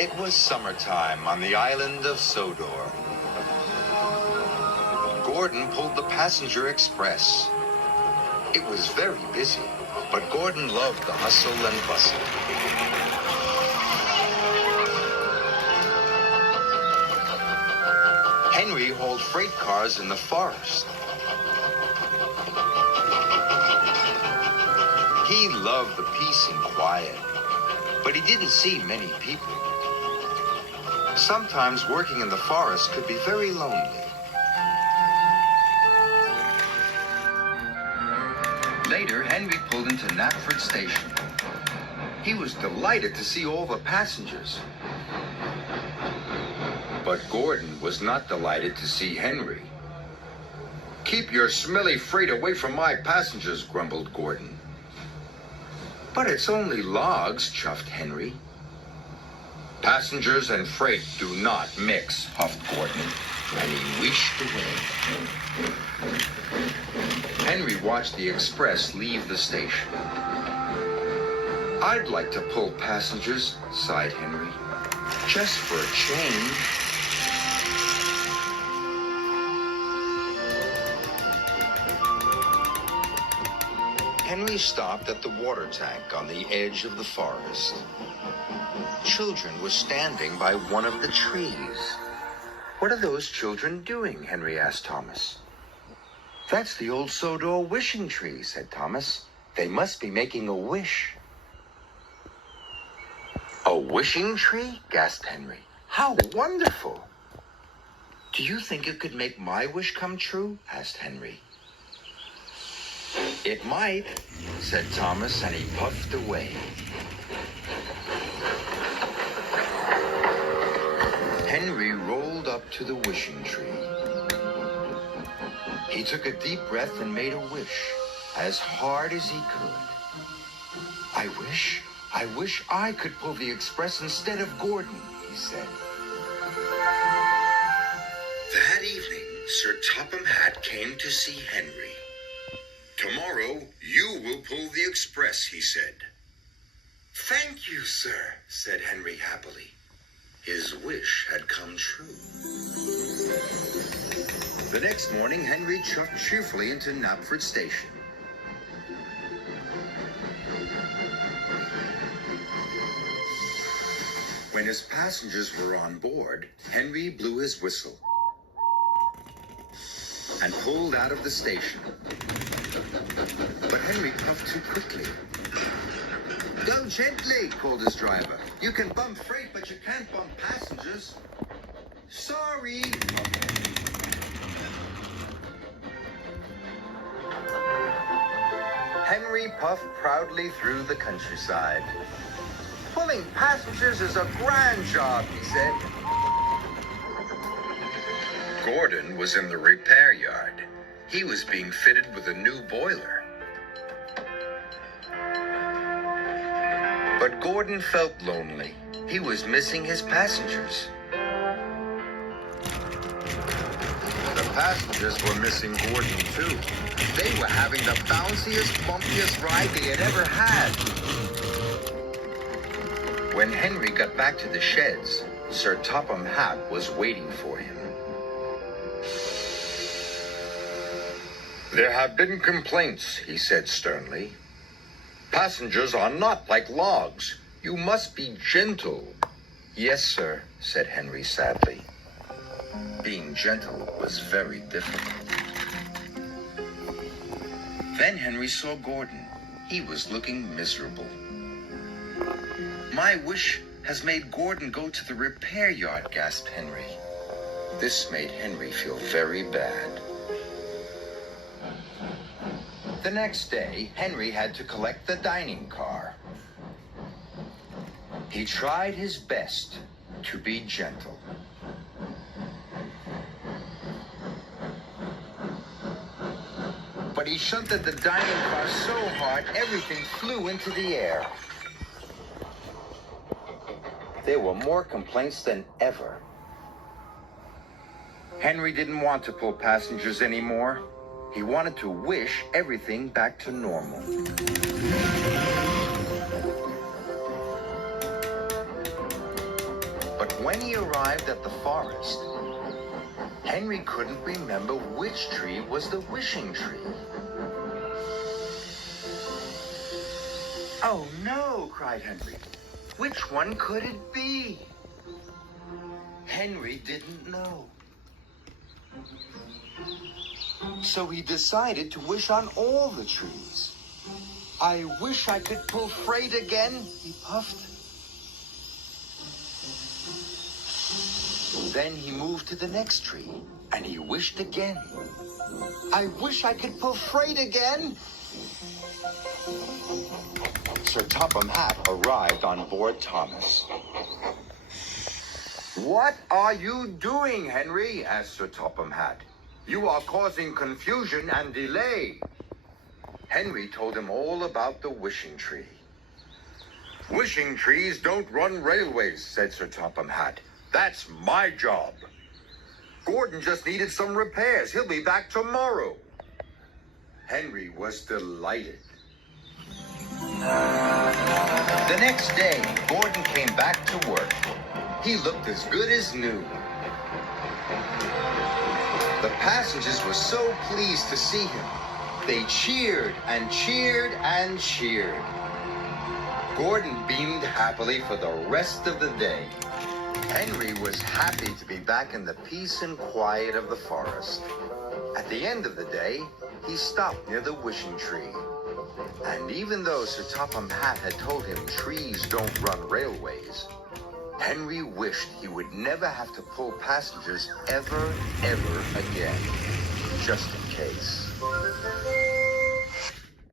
It was summertime on the island of Sodor. Gordon pulled the passenger express. It was very busy, but Gordon loved the hustle and bustle. Henry hauled freight cars in the forest. He loved the peace and quiet, but he didn't see many people. Sometimes working in the forest could be very lonely. Later, Henry pulled into Knapford Station. He was delighted to see all the passengers. But Gordon was not delighted to see Henry. "Keep your smelly freight away from my passengers," grumbled Gordon. "But it's only logs," chuffed Henry. "Passengers and freight do not mix," huffed Gordon, and he wheeshed away. Henry watched the express leave the station. "I'd like to pull passengers," sighed Henry, "just for a change." Henry stopped at the water tank on the edge of the forest. Children were standing by one of the trees. "What are those children doing?" Henry asked Thomas. "That's the old Sodor wishing tree," said Thomas. "They must be making a wish." "A wishing tree?" gasped Henry. "How wonderful!" "Do you think it could make my wish come true?" asked Henry. "It might," said Thomas, and he puffed away. Henry rolled up to the wishing tree. He took a deep breath and made a wish, as hard as he could. I wish I could pull the express instead of Gordon," he said. That evening, Sir Topham Hatt came to see Henry. "Tomorrow, you will pull the express," he said. "Thank you, sir," said Henry happily. His wish had come true. The next morning, Henry chuffed cheerfully into Knapford Station. When his passengers were on board, Henry blew his whistle and pulled out of the station. But Henry puffed too quickly. "Go gently," called his driver. "You can bump freight, but you can't bump passengers." "Sorry." Henry puffed proudly through the countryside. "Pulling passengers is a grand job," he said. Gordon was in the repair yard. He was being fitted with a new boiler. But Gordon felt lonely. He was missing his passengers. The passengers were missing Gordon, too. They were having the bounciest, bumpiest ride they had ever had. When Henry got back to the sheds, Sir Topham Hatt was waiting for him. "There have been complaints," he said sternly. "Passengers are not like logs. You must be gentle." "Yes, sir," said Henry sadly. Being gentle was very difficult. Then Henry saw Gordon. He was looking miserable. "My wish has made Gordon go to the repair yard," gasped Henry. This made Henry feel very bad. The next day, Henry had to collect the dining car. He tried his best to be gentle. But he shunted the dining car so hard, everything flew into the air. There were more complaints than ever. Henry didn't want to pull passengers anymore. He wanted to wish everything back to normal. when he arrived at the forest, Henry couldn't remember which tree was the wishing tree. "Oh no," cried Henry. "Which one could it be?" Henry didn't know. So he decided to wish on all the trees. "I wish I could pull freight again," he puffed. Then he moved to the next tree, and he wished again. "I wish I could pull freight again." Sir Topham Hatt arrived on board Thomas. "What are you doing, Henry?" asked Sir Topham Hatt. "You are causing confusion and delay." Henry told him all about the wishing tree. "Wishing trees don't run railways," said Sir Topham Hatt. "That's my job. Gordon just needed some repairs. He'll be back tomorrow." Henry was delighted. The next day, Gordon came back to work. He looked as good as new. The passengers were so pleased to see him. They cheered and cheered and cheered. Gordon beamed happily for the rest of the day. Henry was happy to be back in the peace and quiet of the forest. At the end of the day, he stopped near the wishing tree. And even though Sir Topham Hatt had told him trees don't run railways, Henry wished he would never have to pull passengers ever again, just in case.